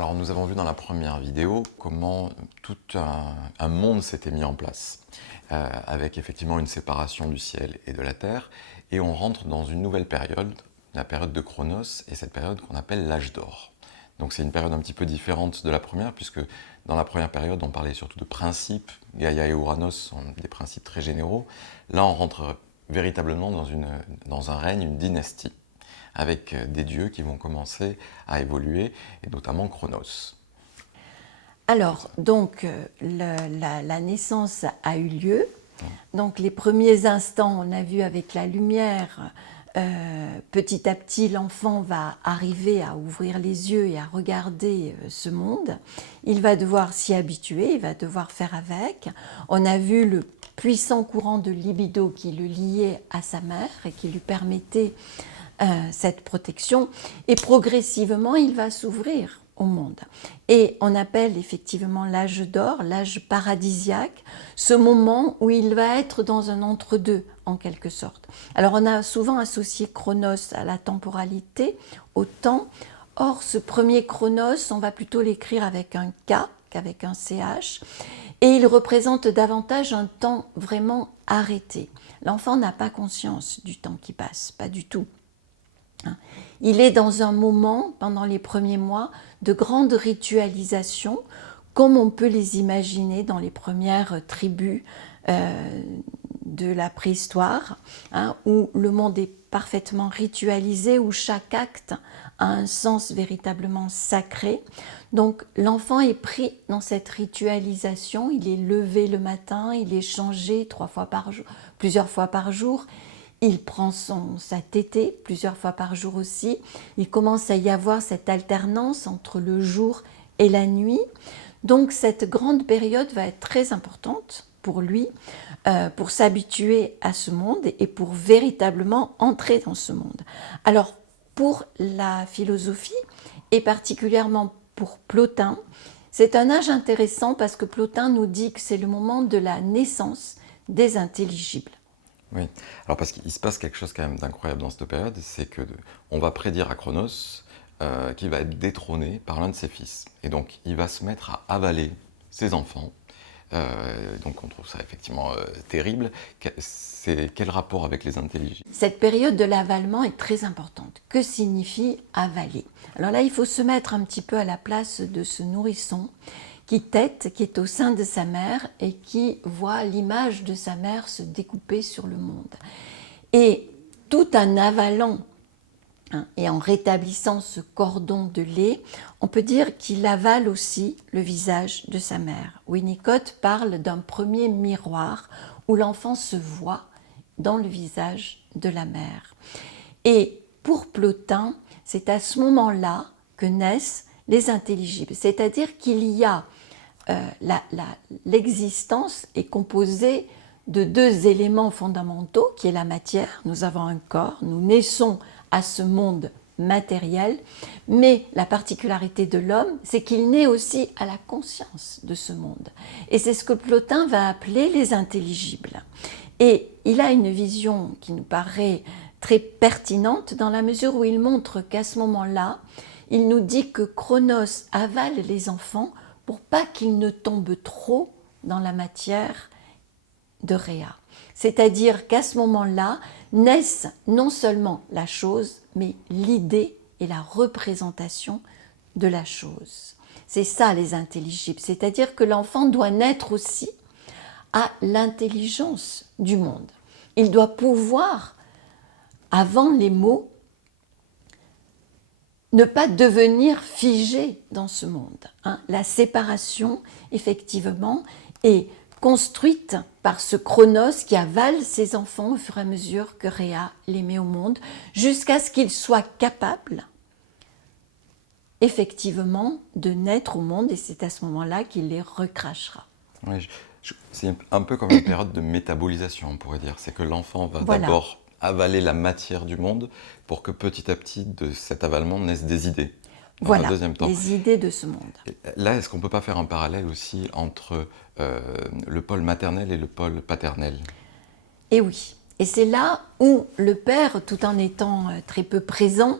Alors nous avons vu dans la première vidéo comment tout un monde s'était mis en place, avec effectivement une séparation du ciel et de la terre, et on rentre dans une nouvelle période, la période de Chronos, et cette période qu'on appelle l'âge d'or. Donc c'est une période un petit peu différente de la première, puisque dans la première période on parlait surtout de principes, Gaïa et Ouranos sont des principes très généraux. Là on rentre véritablement dans un règne, une dynastie, avec des dieux qui vont commencer à évoluer, et notamment Chronos. Alors, donc, la naissance a eu lieu. Donc, les premiers instants, on a vu avec la lumière, petit à petit, l'enfant va arriver à ouvrir les yeux et à regarder ce monde. Il va devoir s'y habituer, il va devoir faire avec. On a vu le puissant courant de libido qui le liait à sa mère et qui lui permettait cette protection. Et progressivement, il va s'ouvrir au monde. Et on appelle effectivement l'âge d'or, l'âge paradisiaque, ce moment où il va être dans un entre-deux, en quelque sorte. Alors on a souvent associé Chronos à la temporalité, au temps. Or, ce premier Chronos, on va plutôt l'écrire avec un K qu'avec un CH, et il représente davantage un temps vraiment arrêté. L'enfant n'a pas conscience du temps qui passe, pas du tout. Il est dans un moment, pendant les premiers mois, de grande ritualisation, comme on peut les imaginer dans les premières tribus de la préhistoire, où le monde est parfaitement ritualisé, où chaque acte a un sens véritablement sacré. Donc l'enfant est pris dans cette ritualisation, il est levé le matin, il est changé plusieurs fois par jour. Il prend sa tétée plusieurs fois par jour aussi. Il commence à y avoir cette alternance entre le jour et la nuit. Donc cette grande période va être très importante pour lui, pour s'habituer à ce monde et pour véritablement entrer dans ce monde. Alors pour la philosophie, et particulièrement pour Plotin, c'est un âge intéressant parce que Plotin nous dit que c'est le moment de la naissance des intelligibles. Oui, alors parce qu'il se passe quelque chose quand même d'incroyable dans cette période, c'est que on va prédire à Chronos qu'il va être détrôné par l'un de ses fils. Et donc il va se mettre à avaler ses enfants. Donc on trouve ça effectivement terrible. Quel rapport avec les intelligibles? Cette période de l'avalement est très importante. Que signifie avaler? Alors là, il faut se mettre un petit peu à la place de ce nourrisson qui tète, qui est au sein de sa mère et qui voit l'image de sa mère se découper sur le monde. Et tout en avalant et en rétablissant ce cordon de lait, on peut dire qu'il avale aussi le visage de sa mère. Winnicott parle d'un premier miroir où l'enfant se voit dans le visage de la mère. Et pour Plotin, c'est à ce moment-là que naissent les intelligibles. C'est-à-dire qu'il y a l'existence est composée de deux éléments fondamentaux, qui est la matière. Nous avons un corps, nous naissons à ce monde matériel, mais la particularité de l'homme, c'est qu'il naît aussi à la conscience de ce monde. Et c'est ce que Plotin va appeler les intelligibles. Et il a une vision qui nous paraît très pertinente dans la mesure où il montre qu'à ce moment-là, il nous dit que Chronos avale les enfants pour pas qu'ils ne tombent trop dans la matière de Rhéa. C'est-à-dire qu'à ce moment-là, naissent non seulement la chose, mais l'idée et la représentation de la chose. C'est ça les intelligibles, c'est-à-dire que l'enfant doit naître aussi à l'intelligence du monde. Il doit pouvoir, avant les mots, ne pas devenir figé dans ce monde. La séparation, effectivement, est construite par ce Chronos qui avale ses enfants au fur et à mesure que Rhéa les met au monde, jusqu'à ce qu'il soit capable, effectivement, de naître au monde, et c'est à ce moment-là qu'il les recrachera. Oui, c'est un peu comme une période de métabolisation, on pourrait dire. C'est que l'enfant va d'abord avaler la matière du monde pour que petit à petit, de cet avalement, naissent des idées. Dans un deuxième temps. Les idées de ce monde. Là, est-ce qu'on ne peut pas faire un parallèle aussi entre le pôle maternel et le pôle paternel? Et oui. Et c'est là où le père, tout en étant très peu présent,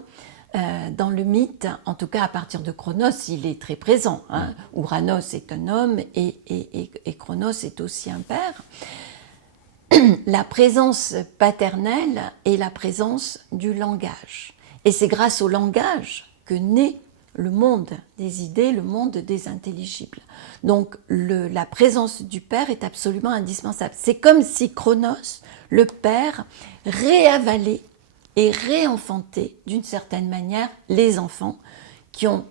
dans le mythe, en tout cas à partir de Cronos, il est très présent. Ouranos est un homme et Cronos est aussi un père. La présence paternelle est la présence du langage. Et c'est grâce au langage que naît le monde des idées, le monde des intelligibles. Donc la présence du père est absolument indispensable. C'est comme si Cronos, le père, réavalait et réenfantait d'une certaine manière les enfants qui ont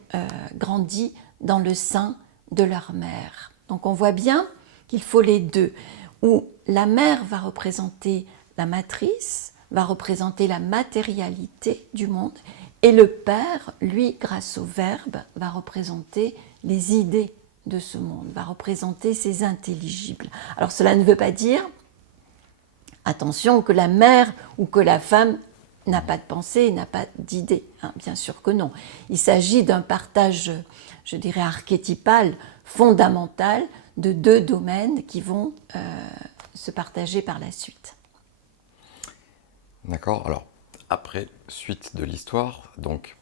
grandi dans le sein de leur mère. Donc on voit bien qu'il faut les deux, où la mère va représenter la matrice, va représenter la matérialité du monde, et le père, lui, grâce au verbe, va représenter les idées de ce monde, va représenter ces intelligibles. Alors cela ne veut pas dire, attention, que la mère ou que la femme n'a pas de pensée, n'a pas d'idée. Bien sûr que non. Il s'agit d'un partage, je dirais, archétypal, fondamental, de deux domaines qui vont se partager par la suite. D'accord. Alors, après, suite de l'histoire, donc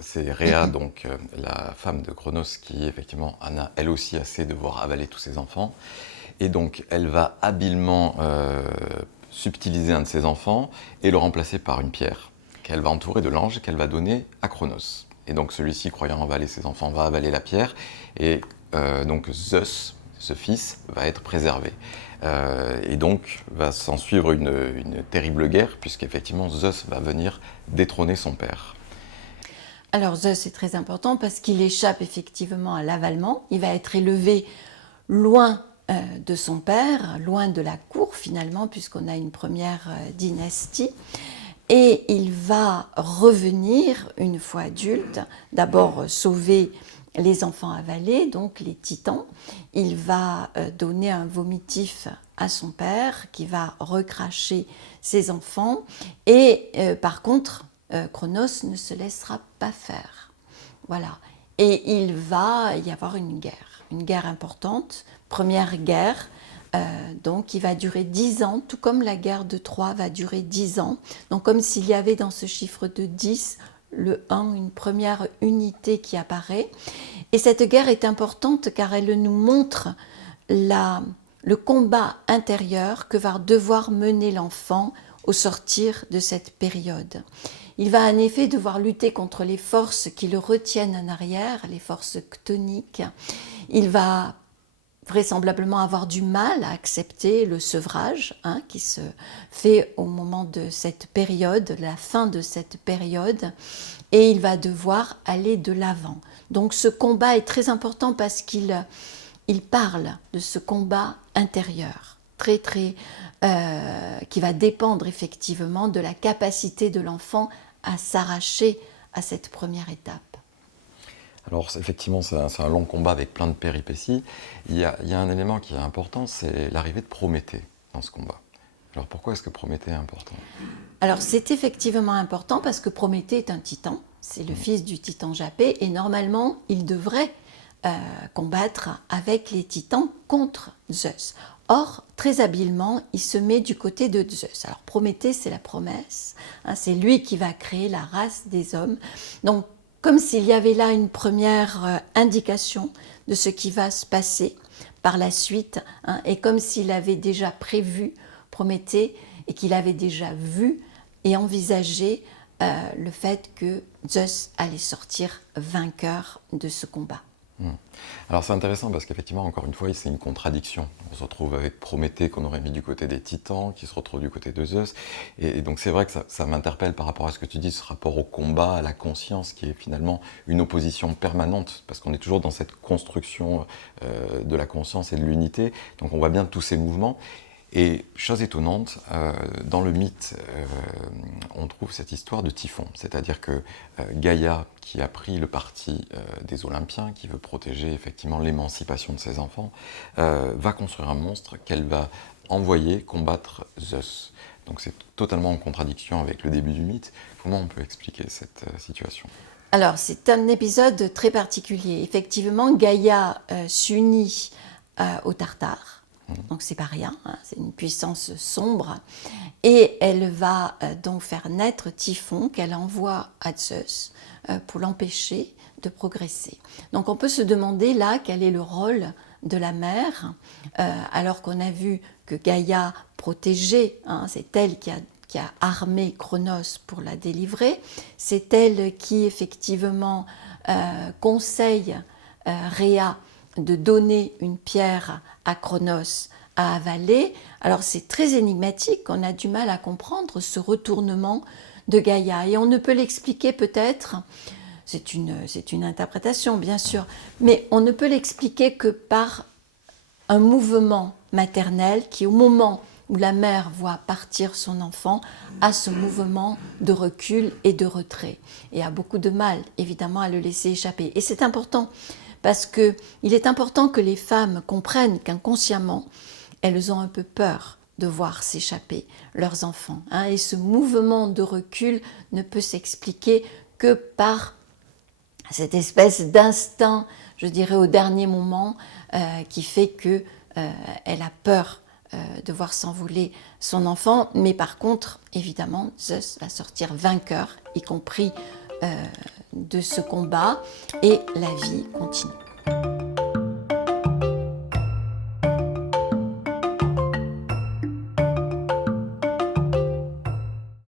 c'est Rhea, donc la femme de Cronos, qui effectivement en a elle aussi assez de devoir avaler tous ses enfants. Et donc, elle va habilement subtiliser un de ses enfants et le remplacer par une pierre qu'elle va entourer de l'ange qu'elle va donner à Cronos. Et donc, celui-ci, croyant avaler ses enfants, va avaler la pierre. Et donc, Zeus, ce fils, va être préservé. Et donc, va s'en suivre une terrible guerre, puisqu'effectivement, Zeus va venir détrôner son père. Alors, Zeus est très important parce qu'il échappe effectivement à l'avalement. Il va être élevé loin de son père, loin de la cour finalement, puisqu'on a une première dynastie. Et il va revenir, une fois adulte, d'abord sauver les enfants avalés, donc les titans. Il va donner un vomitif à son père qui va recracher ses enfants. Et par contre, Cronos ne se laissera pas faire. Voilà. Et il va y avoir une guerre importante, première guerre, donc qui va durer 10 ans, tout comme la guerre de Troie va durer 10 ans. Donc comme s'il y avait dans ce chiffre de 10, le 1, une première unité qui apparaît. Et cette guerre est importante car elle nous montre le combat intérieur que va devoir mener l'enfant au sortir de cette période. Il va en effet devoir lutter contre les forces qui le retiennent en arrière, les forces chthoniques. Il va vraisemblablement avoir du mal à accepter le sevrage qui se fait au moment de cette période, la fin de cette période, et il va devoir aller de l'avant. Donc ce combat est très important parce qu'il parle de ce combat intérieur, qui va dépendre effectivement de la capacité de l'enfant à s'arracher à cette première étape. Alors effectivement, c'est un long combat avec plein de péripéties. Il y a un élément qui est important, c'est l'arrivée de Prométhée dans ce combat. Alors pourquoi est-ce que Prométhée est important ? Alors c'est effectivement important parce que Prométhée est un titan, c'est le fils du titan Japet, et normalement il devrait combattre avec les titans contre Zeus. Or, très habilement, il se met du côté de Zeus. Alors Prométhée, c'est la promesse, c'est lui qui va créer la race des hommes. Donc, comme s'il y avait là une première indication de ce qui va se passer par la suite, et comme s'il avait déjà prévu Prométhée et qu'il avait déjà vu et envisagé le fait que Zeus allait sortir vainqueur de ce combat. Alors c'est intéressant parce qu'effectivement, encore une fois, c'est une contradiction. On se retrouve avec Prométhée qu'on aurait mis du côté des titans, qui se retrouve du côté de Zeus. Et donc c'est vrai que ça m'interpelle par rapport à ce que tu dis, ce rapport au combat, à la conscience, qui est finalement une opposition permanente, parce qu'on est toujours dans cette construction de la conscience et de l'unité. Donc on voit bien tous ces mouvements. Et chose étonnante, dans le mythe, on trouve cette histoire de Typhon, c'est-à-dire que Gaïa, qui a pris le parti des Olympiens, qui veut protéger effectivement l'émancipation de ses enfants, va construire un monstre qu'elle va envoyer combattre Zeus. Donc c'est totalement en contradiction avec le début du mythe. Comment on peut expliquer cette situation ? Alors c'est un épisode très particulier. Effectivement, Gaïa s'unit aux Tartares. donc c'est pas rien, hein, c'est une puissance sombre, et elle va donc faire naître Typhon qu'elle envoie à Zeus pour l'empêcher de progresser. Donc on peut se demander là quel est le rôle de la mère, alors qu'on a vu que Gaïa protégeait, hein, c'est elle qui a armé Cronos pour la délivrer, c'est elle qui effectivement conseille Rhea de donner une pierre à Cronos à avaler. Alors c'est très énigmatique, on a du mal à comprendre ce retournement de Gaïa, et on ne peut l'expliquer peut-être, c'est une interprétation bien sûr, mais on ne peut l'expliquer que par un mouvement maternel qui, au moment où la mère voit partir son enfant, a ce mouvement de recul et de retrait, et a beaucoup de mal évidemment à le laisser échapper. Et c'est important, parce qu'il est important que les femmes comprennent qu'inconsciemment, elles ont un peu peur de voir s'échapper leurs enfants, hein, et ce mouvement de recul ne peut s'expliquer que par cette espèce d'instinct, je dirais au dernier moment, qui fait que elle a peur de voir s'envoler son enfant. Mais par contre, évidemment, Zeus va sortir vainqueur, y compris de ce combat, et la vie continue.